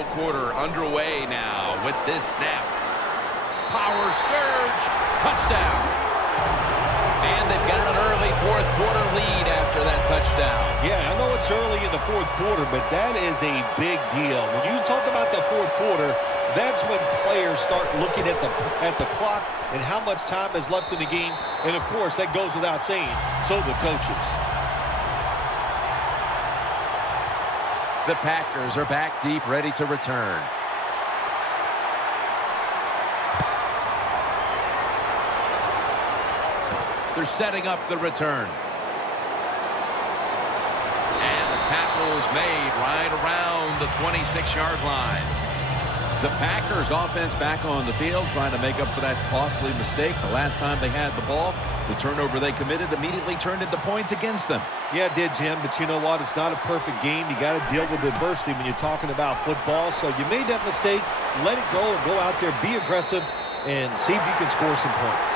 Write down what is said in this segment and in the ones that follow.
Quarter underway now with this snap. Power surge. Touchdown. And they've got an early fourth quarter lead after that touchdown. Yeah, I know it's early in the fourth quarter, but that is a big deal. When you talk about the fourth quarter, that's when players start looking at the clock and how much time is left in the game. And, of course, that goes without saying, so the coaches. The Packers are back deep, ready to return. They're setting up the return. And the tackle is made right around the 26-yard line. The Packers offense back on the field trying to make up for that costly mistake. The last time they had the ball, the turnover they committed immediately turned into points against them. Yeah, it did, Jim, but you know what? It's not a perfect game. You got to deal with adversity when you're talking about football. So you made that mistake, let it go, and go out there, be aggressive, and see if you can score some points.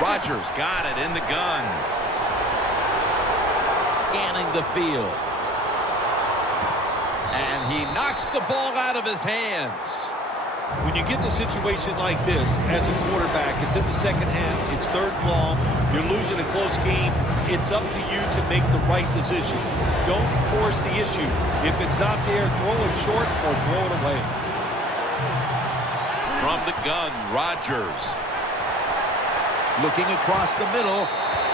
Rodgers got it in the gun. Scanning the field. And he knocks the ball out of his hands. When you get in a situation like this, as a quarterback, it's in the second half, it's third and long, you're losing a close game, it's up to you to make the right decision. Don't force the issue. If it's not there, throw it short or throw it away. From the gun, Rodgers. Looking across the middle.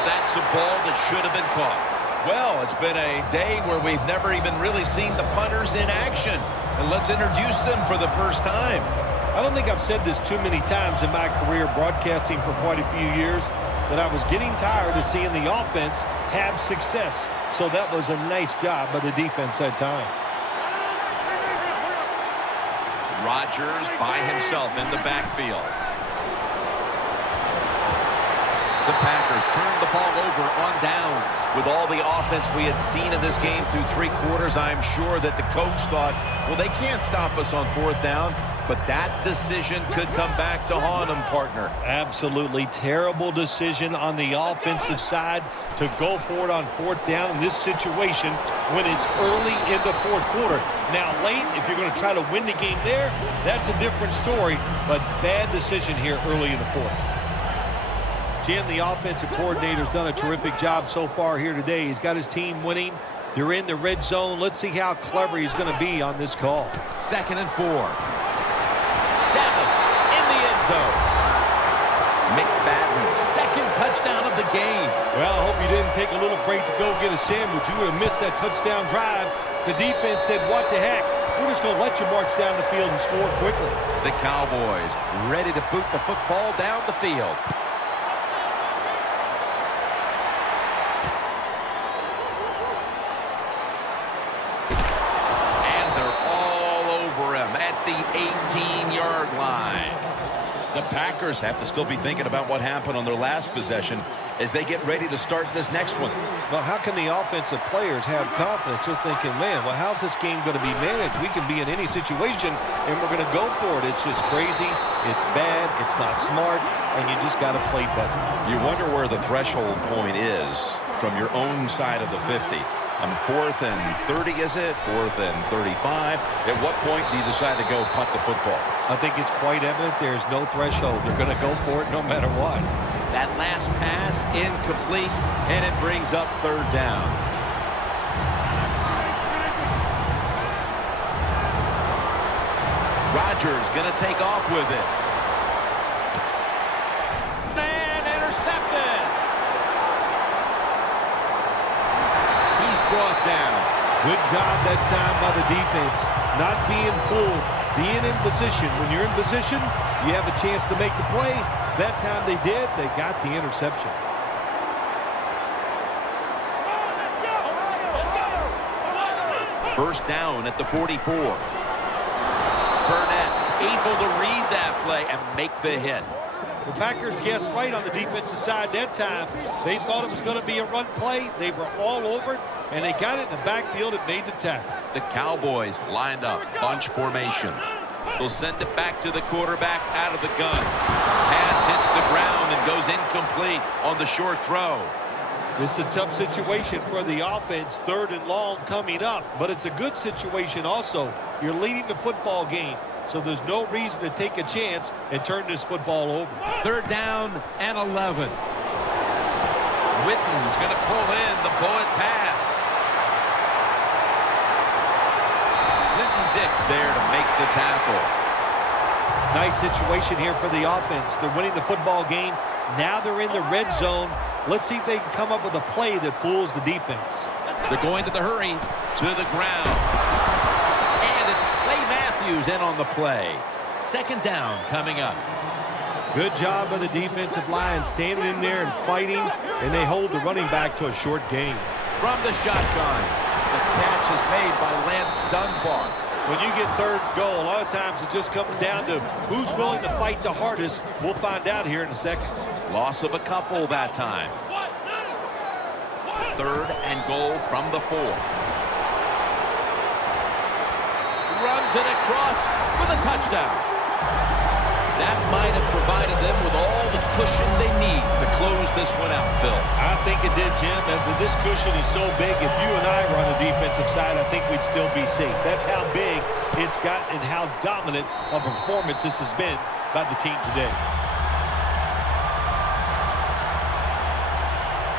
That's a ball that should have been caught. Well, it's been a day where we've never even really seen the punters in action. And let's introduce them for the first time. I don't think I've said this too many times in my career broadcasting for quite a few years, that I was getting tired of seeing the offense have success. So that was a nice job by the defense that time. Rodgers by himself in the backfield. The Packers turned the ball over on downs. With all the offense we had seen in this game through three quarters, I'm sure that the coach thought, well, they can't stop us on fourth down. But that decision could come back to haunt them, partner. Absolutely terrible decision on the offensive side to go for it on fourth down in this situation when it's early in the fourth quarter. Now, late, if you're going to try to win the game there, that's a different story. But bad decision here early in the fourth. Jim, the offensive coordinator's done a terrific job so far here today. He's got his team winning. They're in the red zone. Let's see how clever he's going to be on this call. 2nd and 4. Dallas in the end zone. McFadden, second touchdown of the game. Well, I hope you didn't take a little break to go get a sandwich. You would have missed that touchdown drive. The defense said, what the heck? We're just going to let you march down the field and score quickly. The Cowboys ready to boot the football down the field. The 18-yard line. The Packers have to still be thinking about what happened on their last possession as they get ready to start this next one. Well, how can the offensive players have confidence? They're thinking, man, well, how's this game going to be managed? We can be in any situation, and we're going to go for it. It's just crazy. It's bad. It's not smart, and you just got to play better. You wonder where the threshold point is from your own side of the 50. 4th and 30, is it? 4th and 35. At what point do you decide to go punt the football? I think it's quite evident there's no threshold. They're going to go for it no matter what. That last pass incomplete, and it brings up 3rd down. Rodgers going to take off with it. And intercepted. Brought down. Good job that time by the defense. Not being fooled, being in position. When you're in position, you have a chance to make the play. That time they did. They got the interception. First down at the 44. Burnett's able to read that play and make the hit. The Packers guessed right on the defensive side that time. They thought it was going to be a run play. They were all over it, and they got it in the backfield and made the tackle. The Cowboys lined up, bunch formation. They'll send it back to the quarterback out of the gun. Pass incomplete on the short throw. This is a tough situation for the offense, 3rd and long coming up, but it's a good situation also. You're leading the football game, so there's no reason to take a chance and turn this football over. 3rd down and 11. Witten's going to pull in the bullet pass. Dix there to make the tackle. Nice situation here for the offense. They're winning the football game. Now they're in the red zone. Let's see if they can come up with a play that fools the defense. They're going to the hurry to the ground. And it's Clay Matthews in on the play. 2nd down coming up. Good job by the defensive line standing in there and fighting, and they hold the running back to a short gain. From the shotgun, the catch is made by Lance Dunbar. When you get 3rd goal, a lot of times it just comes down to who's willing to fight the hardest. We'll find out here in a second. Loss of a couple that time. 3rd and goal from the 4. Runs it across for the touchdown. That might have provided them with all the cushion they need to close this one out, Phil. I think it did, Jim. And this cushion is so big, if you and I were on the defensive side, I think we'd still be safe. That's how big it's gotten and how dominant a performance this has been by the team today.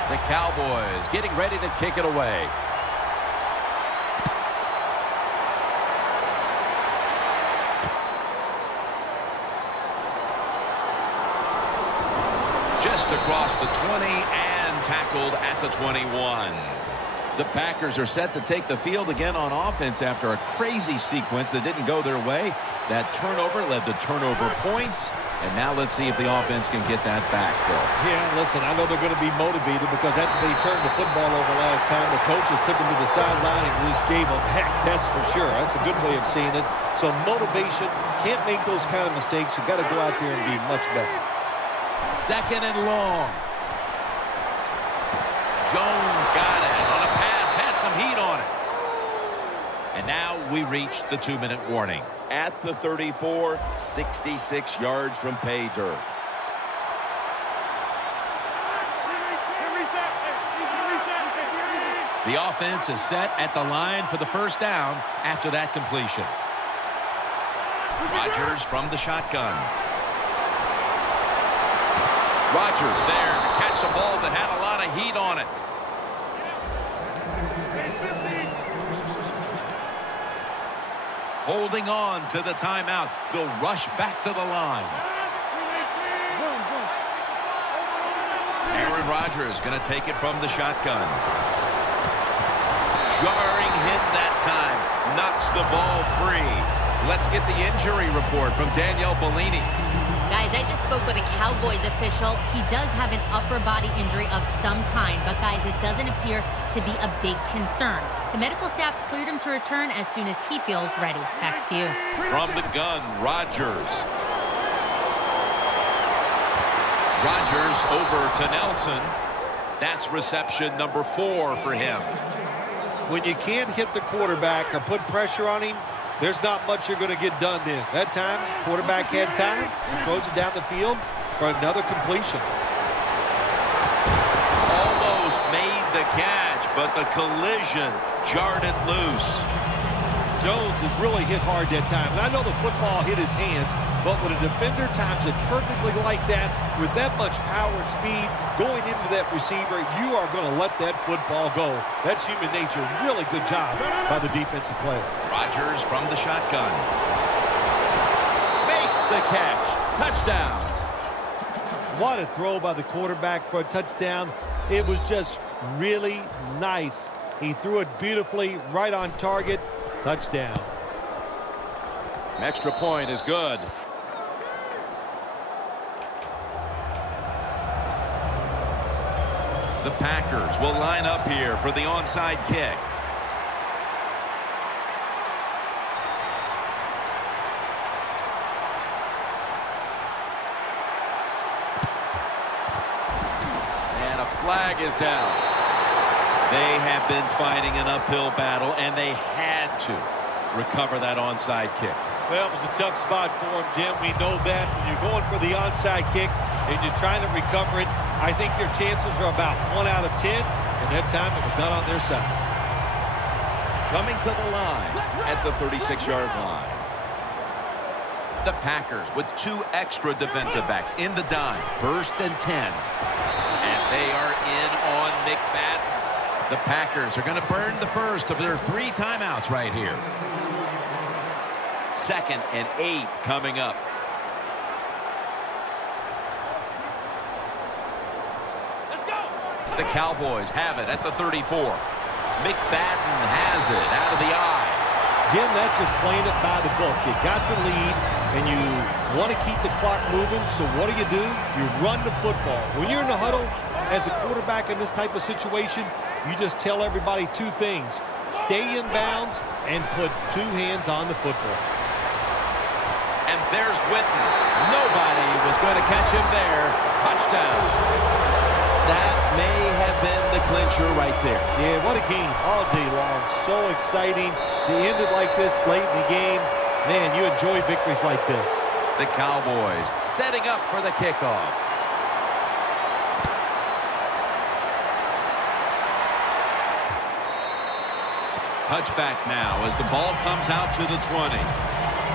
The Cowboys getting ready to kick it away. Just across the 20 and tackled at the 21. The Packers are set to take the field again on offense after a crazy sequence that didn't go their way. That turnover led to turnover points. And now let's see if the offense can get that back, Phil. Yeah, listen, I know they're going to be motivated because after they turned the football over last time, the coaches took them to the sideline and just gave them heck, that's for sure. That's a good way of seeing it. So motivation, can't make those kind of mistakes. You've got to go out there and be much better. 2nd and long. Jones got it on a pass, had some heat on it. And now we reach the 2-minute warning. At the 34, 66 yards from pay dirt. The offense is set at the line for the 1st down after that completion. Rodgers from the shotgun. Rodgers there to catch a ball that had a lot of heat on it. Holding on to the timeout. They'll rush back to the line. Aaron Rodgers going to take it from the shotgun. Jarring hit that time. Knocks the ball free. Let's get the injury report from Danielle Bellini. Guys, I just spoke with a Cowboys official. He does have an upper body injury of some kind, but guys, it doesn't appear to be a big concern. The medical staff's cleared him to return as soon as he feels ready. Back to you. From the gun, Rodgers. Rodgers over to Nelson. That's reception number 4 for him. When you can't hit the quarterback or put pressure on him, there's not much you're going to get done then. That time, quarterback had time. He throws it down the field for another completion. Almost made the catch, but the collision jarred it loose. Jones has really hit hard that time. And I know the football hit his hands, but when a defender times it perfectly like that, with that much power and speed going into that receiver, you are going to let that football go. That's human nature. Really good job by the defensive player. Rodgers from the shotgun. Makes the catch. Touchdown. What a throw by the quarterback for a touchdown. It was just really nice. He threw it beautifully, right on target. Touchdown. An extra point is good. The Packers will line up here for the onside kick. And a flag is down. They have been fighting an uphill battle, and they had to recover that onside kick. Well, it was a tough spot for him, Jim. We know that. When you're going for the onside kick, and you're trying to recover it, I think your chances are about 1 out of 10, and that time it was not on their side. Coming to the line at the 36-yard line. The Packers with 2 extra defensive backs in the dime. 1st and 10. And they are in on McFadden. The Packers are going to burn the first of their 3 timeouts right here. 2nd and 8 coming up. Let's go. The Cowboys have it at the 34. McFadden has it out of the eye. Jim, that's just playing it by the book. You got the lead, and you want to keep the clock moving, so what do? You run the football. When you're in the huddle as a quarterback in this type of situation, you just tell everybody 2 things. Stay in bounds and put 2 hands on the football. And there's Witten. Nobody was going to catch him there. Touchdown. That may have been the clincher right there. Yeah, what a game all day long. So exciting to end it like this late in the game. Man, you enjoy victories like this. The Cowboys setting up for the kickoff. Touchback now as the ball comes out to the 20.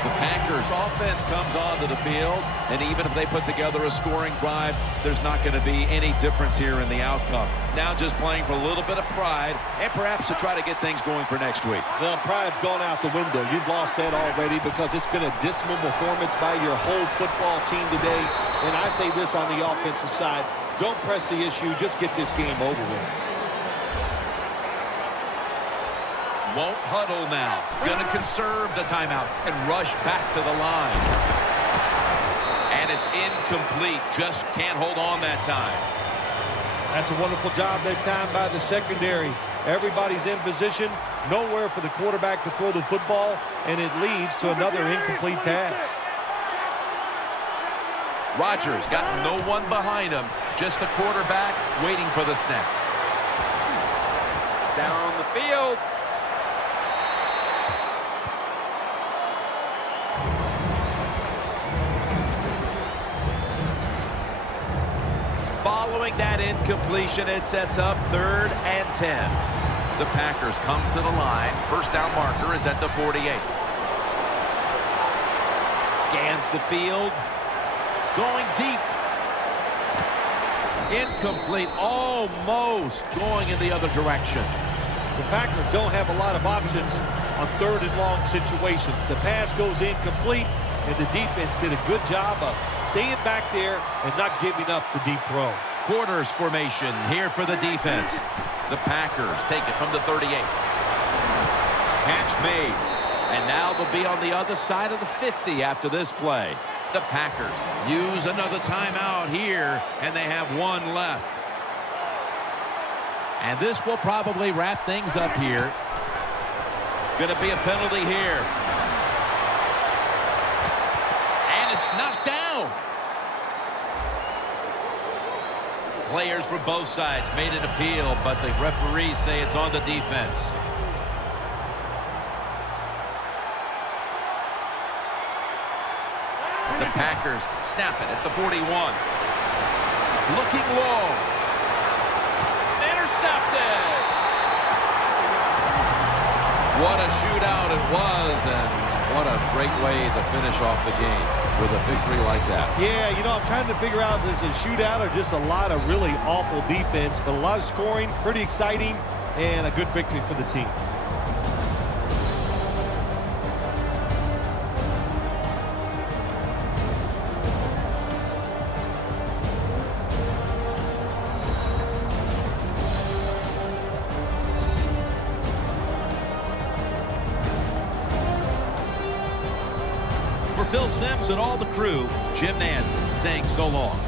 The Packers offense comes onto the field, and even if they put together a scoring drive, there's not going to be any difference here in the outcome. Now just playing for a little bit of pride and perhaps to try to get things going for next week. Well, pride's gone out the window. You've lost that already because it's been a dismal performance by your whole football team today. And I say this on the offensive side, don't press the issue, just get this game over with. Won't huddle now. Going to conserve the timeout and rush back to the line. And it's incomplete. Just can't hold on that time. That's a wonderful job that time by the secondary. Everybody's in position. Nowhere for the quarterback to throw the football, and it leads to another incomplete pass. Rodgers got no one behind him. Just a quarterback waiting for the snap. Down the field. Following that incompletion, it sets up 3rd and 10. The Packers come to the line. First down marker is at the 48. Scans the field. Going deep. Incomplete. Almost going in the other direction. The Packers don't have a lot of options on 3rd and long situations. The pass goes incomplete, and the defense did a good job of staying back there and not giving up the deep throw. Quarters formation here for the defense. The Packers take it from the 38. Catch made. And now they'll be on the other side of the 50 after this play. The Packers use another timeout here, and they have 1 left. And this will probably wrap things up here. Going to be a penalty here. And it's knocked down. Players for both sides made an appeal, but the referees say it's on the defense. The Packers snap it at the 41. Looking low. Intercepted. What a shootout it was, and what a great way to finish off the game with a victory like that. Yeah, you know, I'm trying to figure out if it's a shootout or just a lot of really awful defense, but a lot of scoring, pretty exciting, and a good victory for the team. For Phil Simms and all the crew, Jim Nance saying so long.